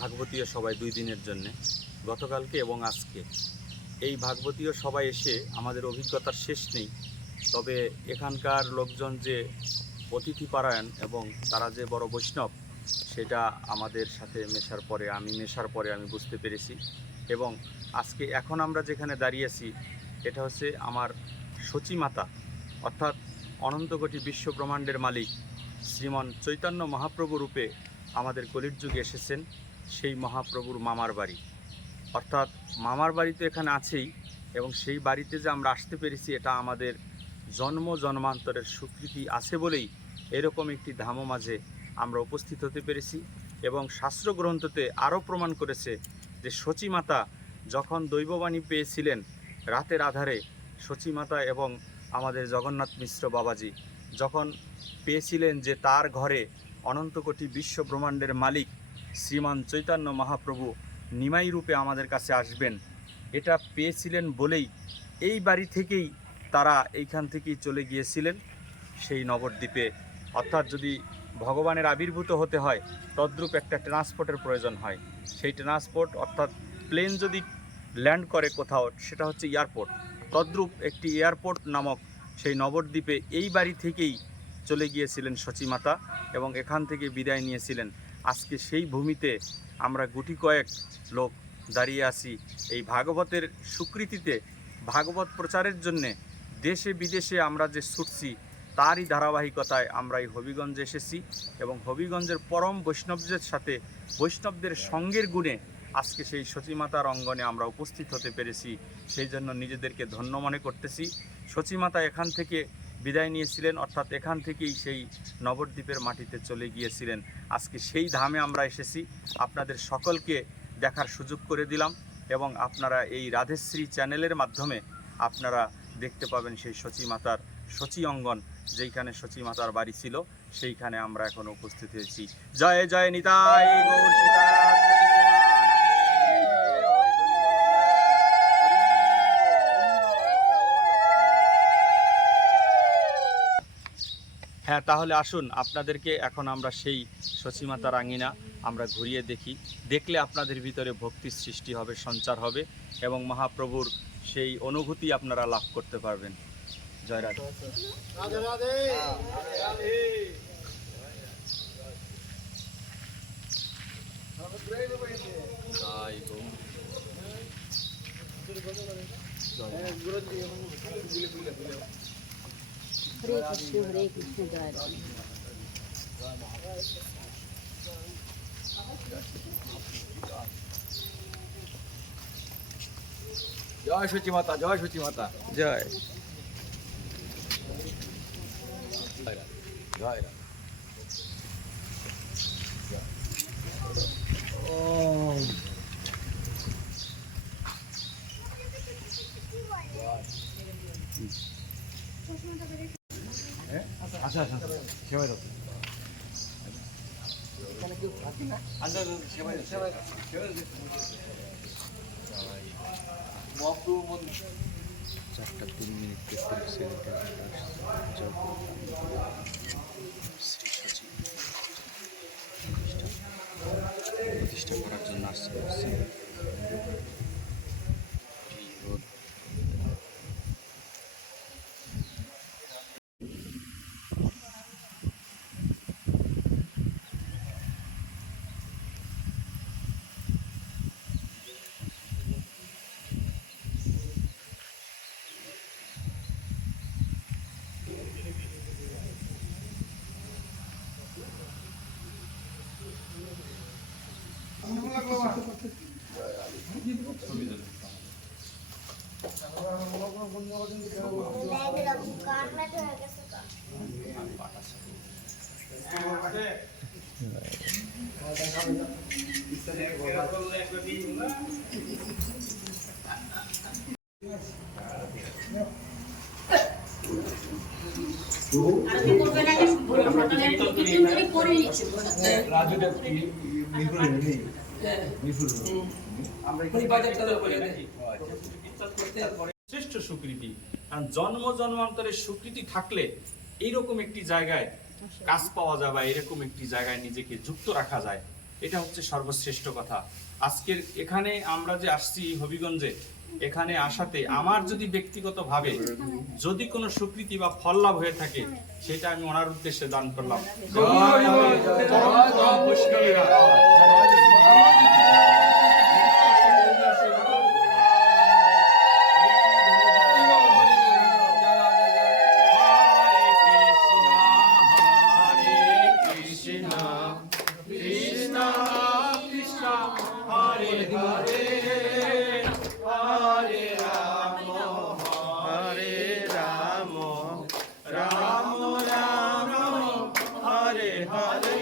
ভাগবতীয় সবাই দুই দিনের জন্যে, গতকালকে এবং আজকে। এই ভাগবতীয় সবাই এসে আমাদের অভিজ্ঞতার শেষ নেই, তবে এখানকার লোকজন যে অতিথি পারায়ণ এবং তারা যে বড় বৈষ্ণব, সেটা আমাদের সাথে মেশার পরে, আমি মেশার পরে আমি বুঝতে পেরেছি। এবং আজকে এখন আমরা যেখানে দাঁড়িয়েছি, এটা হচ্ছে আমার সচিমাতা অর্থাৎ অনন্তকোটি বিশ্ব ব্রহ্মাণ্ডের মালিক, শ্রীমন চৈতন্য মহাপ্রভু রূপে আমাদের কলির যুগে এসেছেন সেই মহাপ্রভুর মামার বাড়ি। অর্থাৎ মামার বাড়ি তো এখানে আছেই এবং সেই বাড়িতে যে আমরা আসতে পেরেছি এটা আমাদের জন্ম জন্মান্তরের স্বীকৃতি আছে বলেই এরকম একটি ধাম মাঝে আমরা উপস্থিত হতে পেরেছি এবং শাস্ত্র গ্রন্থতে আরও প্রমাণ করেছে যে সচিমাতা যখন দৈববাণী পেয়েছিলেন রাতের আধারে সচিমাতা এবং আমাদের জগন্নাথ মিশ্র বাবাজি যখন পেয়েছিলেন যে তার ঘরে অনন্তকোটি বিশ্ব ব্রহ্মাণ্ডের মালিক শ্রীমান চৈতন্য মহাপ্রভু নিমাই রূপে আমাদের কাছে আসবেন। এটা পেয়েছিলেন বলেই এই বাড়ি থেকেই তারা এইখান থেকেই চলে গিয়েছিলেন সেই নবদ্বীপে। অর্থাৎ যদি ভগবানের আবির্ভূত হতে হয়, তদ্রূপ একটা ট্রান্সপোর্টের প্রয়োজন হয়। সেই ট্রান্সপোর্ট অর্থাৎ প্লেন যদি ল্যান্ড করে কোথাও, সেটা হচ্ছে এয়ারপোর্ট। তদ্রূপ একটি এয়ারপোর্ট নামক সেই নবদ্বীপে এই বাড়ি থেকেই চলে গিয়েছিলেন সচিমাতা এবং এখান থেকে বিদায় নিয়েছিলেন। আজকে সেই ভূমিতে আমরা গুটি কয়েক লোক দাঁড়িয়ে আছি। এই ভাগবতের স্বীকৃতিতে ভাগবত প্রচারের জন্যে দেশে বিদেশে আমরা যে ছুটছি, তারই ধারাবাহিকতায় আমরা এই হবিগঞ্জে এসেছি এবং হবিগঞ্জের পরম বৈষ্ণবদের সাথে, বৈষ্ণবদের সঙ্গের গুণে আজকে সেই সচিমাতার অঙ্গনে আমরা উপস্থিত হতে পেরেছি। সেই জন্য নিজেদেরকে ধন্য মনে করতেছি। সচিমাতা এখান থেকে বিদায় নিয়েছিলেন, অর্থাৎ এখান থেকেই সেই নবদ্বীপের মাটিতে চলে গিয়েছিলেন। আজকে সেই ধামে আমরা এসেছি। আপনাদের সকলকে দেখার সুযোগ করে দিলাম এবং আপনারা এই রাধেশ্রী চ্যানেলের মাধ্যমে আপনারা দেখতে পাবেন সেই সচিমাতার সচি অঙ্গন, যেইখানে সচিমাতার বাড়ি ছিল, সেইখানে আমরা এখন উপস্থিত হয়েছি। জয় জয় নিতাই গৌর সীতারাম। হ্যাঁ তাহলে আসুন আপনাদেরকে এখন আমরা সেই সচিমাতার আঙিনা আমরা ঘুরিয়ে দেখি। দেখলে আপনাদের ভিতরে ভক্তি সৃষ্টি হবে সঞ্চার হবে এবং মহাপ্রভুর সেই অনুভূতি আপনারা লাভ করতে পারবেন। জয় রাধা। জয় গৌর হরে কৃষ্ণ হরে কৃষ্ণ জয় রাম জয় সচি মাতা জয় সচি মাতা জয় জয় রাম। আচ্ছা আচ্ছা সেবাই দাও আচ্ছা সেবাই দাও সেবাই দাও সেবাই দাও মহাপ্রভু মন্দির চারটা তিন মিনিট তেত্রিশ সেকেন্ডে প্রতিষ্ঠা করার জন্য আসছে শ্রেষ্ঠ স্বীকৃতি কারণ জন্ম জন্মান্তরের স্বীকৃতি থাকলে এইরকম একটি জায়গায় কাজ পাওয়া যায় বা এরকম একটি জায়গায় নিজেকে যুক্ত রাখা যায়। এটা হচ্ছে সর্বশ্রেষ্ঠ কথা। আজকের এখানে আমরা যে আসছি হবিগঞ্জে এখানে আসাতে আমার যদি ব্যক্তিগতভাবে যদি কোনো স্বীকৃতি বা ফল লাভ হয়ে থাকে সেটা আমি ওনার উদ্দেশ্যে দান করলাম। হরে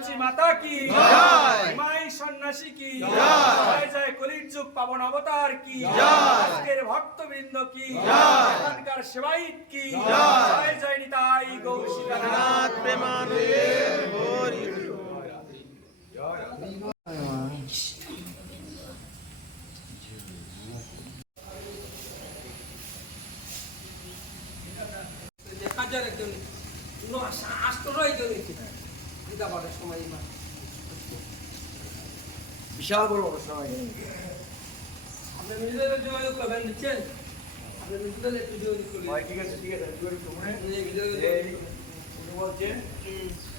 জয় মাতা কি? জয়। মাই সন্ন্যাসী কি? জয়। জয় কলির যুগ পাবন অবতার কি? আজকের ভক্তবৃন্দ কি? এখানকার সেবাইত কি? জয়। জয় নিতাই গৌশিকানাথ বিশাল বড় বড় সবাই আপনি নিজেদের যোগাযোগ করবেন দিচ্ছেন আপনি নিজেদের একটু যোগাযোগ করবেন ঠিক আছে ঠিক আছে যোগাযোগ উনি বলছেন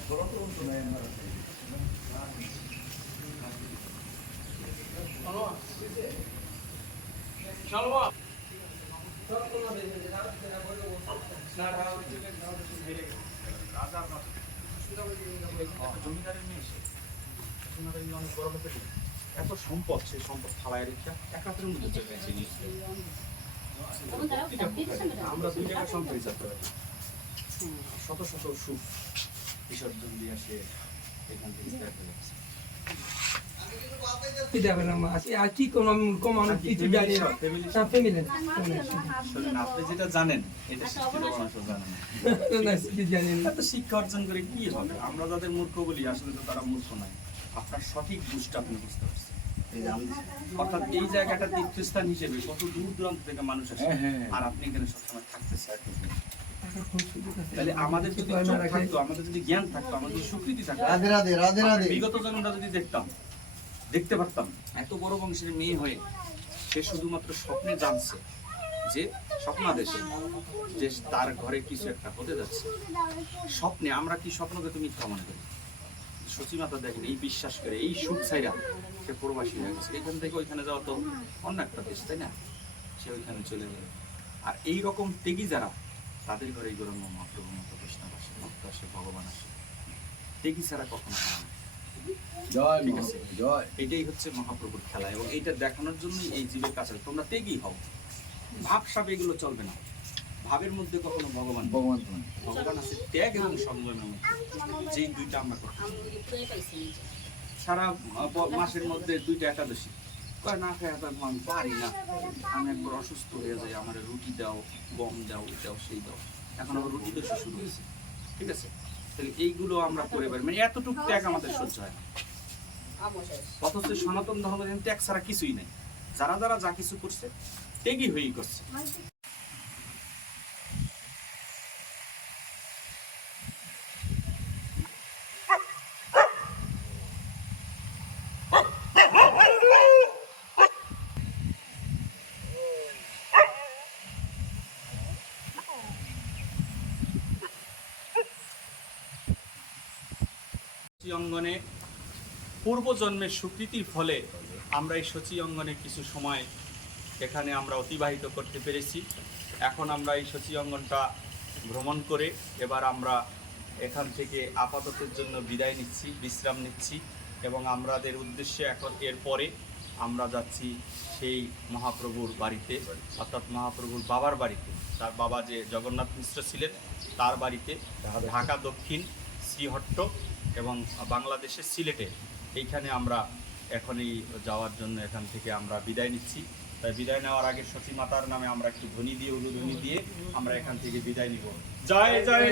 তো আমার না জমিদারের মেয়ে সে। অনেক বড় মেয়ে। এত সম্পদ সেই সম্পদ ফালায় রেখে এক রাতের মধ্যে চলে গেছে আমরা দুই টাকা সম্পদ হিসাব করে শত শত সুখ বিসর্জন দিয়ে আসে এখান থেকে যেটা জানেন এটা শিক্ষিত না না কিছু জানি না। এত শিক্ষা অর্জন করে কি হবে? আমরা যাদের মূর্খ বলি আসলে তো তারা মূর্খ নয়। আপনার সঠিক বুঝটা আপনি বুঝতে পারছেন। অর্থাৎ এই জায়গাটা তীর্থস্থান হিসেবে কত দূর দূরান্ত থেকে মানুষ আসে হ্যাঁ, হ্যাঁ। আর আপনি এখানে সবসময় থাকতে চান তাহলে আমাদের যদি চোখ থাকতো আমাদের যদি জ্ঞান থাকতো আমাদের যদি স্বীকৃতি থাকতো রাধে রাধে রাধে রাধে। বিগত জন্মটা যদি দেখতাম দেখতে পারতাম এত বড় বংশের মেয়ে হয়ে সে শুধুমাত্র স্বপ্নে জানছে যে স্বপ্নাদেশে যে তার ঘরে কিছু একটা হতে যাচ্ছে। স্বপ্নে আমরা কি স্বপ্নকে তুমি মিথ্যা মনে করি? সচিমাতা দেখেন এই বিশ্বাস করে এই সুখ ছাইরা সে প্রবাসী হয়ে গেছে। এখান থেকে ওইখানে যাওয়া তো অন্য একটা দেশ তাই না? সে ওইখানে চলে গেল। আর এই রকম ত্যাগী যারা তাদের ঘরে এই গরম মহাপ্রভু মতো বৈষ্ণব আসে ভক্ত আসে ভগবান আসে। ত্যাগী ছাড়া কখনো ঠিক আছে। এটাই হচ্ছে মহাপ্রভুর খেলা এবং এইটা দেখানোর জন্যই এই জীবের কাছে তোমরা ত্যাগী হও। ভাব সাব এগুলো চলবে না। ভাবের মধ্যে কখনো ভগবান ভগবান ভগবান আছে ত্যাগ এবং সংযমের মধ্যে। যেই দুইটা আমরা করতে সারা মাসের মধ্যে দুইটা একাদশী। কয় না খায় তো আমি পারি না। আমি একবার অসুস্থ হয়ে যাই আমার রুটি দাও গম দাও দাও সেই দাও। এখন আবার রুটি দেওয়া শুরু হয়েছে। ঠিক আছে? তাহলে এইগুলো আমরা করে পারি। মানে এতটুকু ত্যাগ আমাদের সহ্য হয় না। অথচ সনাতন ধর্ম ত্যাগ ছাড়া কিছুই নেই। যারা যারা যা কিছু করছে ত্যাগই হয়েই করছে সচি অঙ্গনে পূর্বজন্মের স্বীকৃতির ফলে আমরা এই সচি অঙ্গনে কিছু সময় এখানে আমরা অতিবাহিত করতে পেরেছি। এখন আমরা এই সচি অঙ্গনটা ভ্রমণ করে এবার আমরা এখান থেকে আপাততের জন্য বিদায় নিচ্ছি, বিশ্রাম নিচ্ছি এবং আমাদের উদ্দেশ্যে এখন এরপরে আমরা যাচ্ছি সেই মহাপ্রভুর বাড়িতে, অর্থাৎ মহাপ্রভুর বাবার বাড়িতে। তার বাবা যে জগন্নাথ মিশ্র ছিলেন, তার বাড়িতে ঢাকা দক্ষিণ শ্রীহট্ট এবং বাংলাদেশের সিলেটে। এইখানে আমরা এখনই যাওয়ার জন্য এখান থেকে আমরা বিদায় নিচ্ছি। তাই বিদায় নেওয়ার আগে সতী মাতার নামে আমরা একটু ধ্বনি দিয়ে, উলুধ্বনি দিয়ে আমরা এখান থেকে বিদায় নিব। জয় জয়